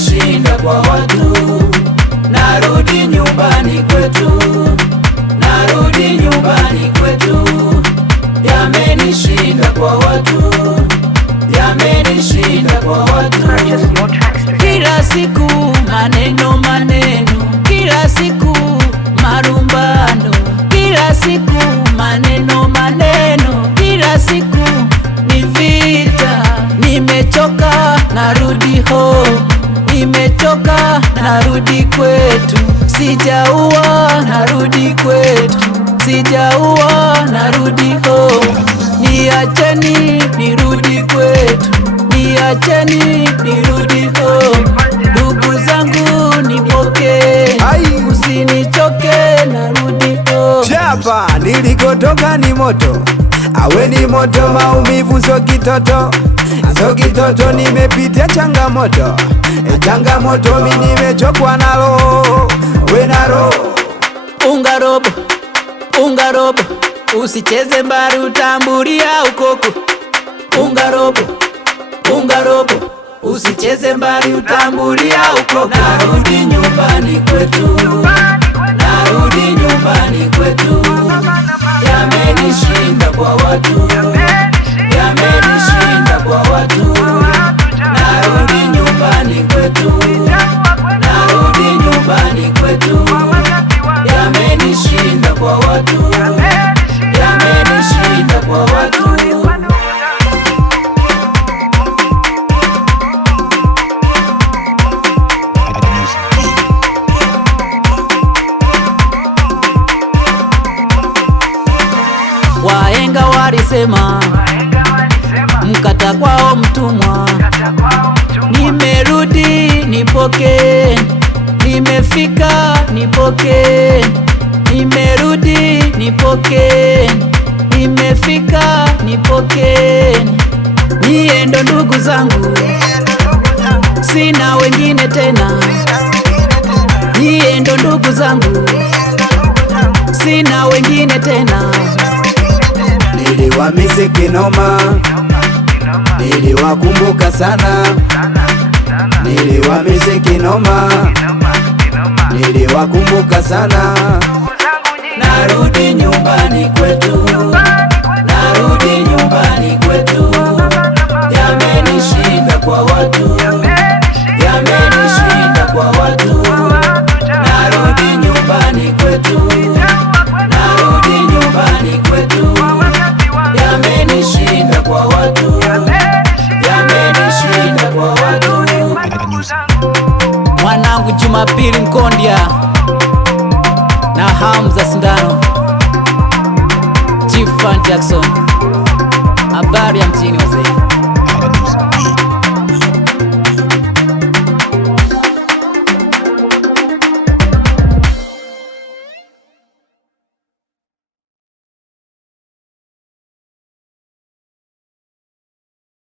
yamenishinda kwa watu. Narudi nyumbani kwetu, narudi nyumbani kwetu. Yamenishinda kwa watu, yamenishinda kwa watu. Kila siku maneno maneno, kila siku marumbano, kila siku maneno maneno, kila siku ni vita. Nimechoka narudi home, nimechoka narudi kwetu. Sijaua narudi kwetu, sijaua narudi home. Niacheni nirudi kwetu, niacheni nirudi home. Ndugu zangu nipokee, usinichoke narudi home. Chapa nilikotoka ni moto, awe ni moto, maumivu so kitoto, so kitoto. Nimepitia changamoto, changamoto mimi nimechokwa nalo, we naro. Unga robo, unga robo, usicheze mbari utamburia ukoko. Unga robo, unga robo, usicheze mbari utamburia ukoko. Narudi nyumbani kwetu, narudi nyumbani kwetu. Yamenishinda kwa watu, yamenishinda kwa watu. Narudi nyumbani kwetu, narudi nyumbani kwetu. Yamenishinda kwa watu, yamenishinda kwa watu. Wahenga walisema mkata kwao mtumwa. Nimerudi nipokee, nimefika nipokee, nimerudi nipokee, nimefika nipokee. Nyie ndo ndugu zangu, sina wengine tena. Nyie ndo ndugu zangu, sina wengine tena. Niliwamisi kinoma, niliwakumbuka sana. Niliwamisi kinoma, niliwakumbuka sana. Narudi nyumbani kwetu, narudi nyumbani kwetu. Yamenishinda kwa watu, yamenishinda kwa watu. Narudi nyumbani kwetu, narudi nyumbani kwetu. Yamenishinda kwa watu, yamenishinda kwa watu. Mwanangu Jumapili Mkondia na Hamza Sindano, Chief Fan Jackson, habari ya mjini wazee.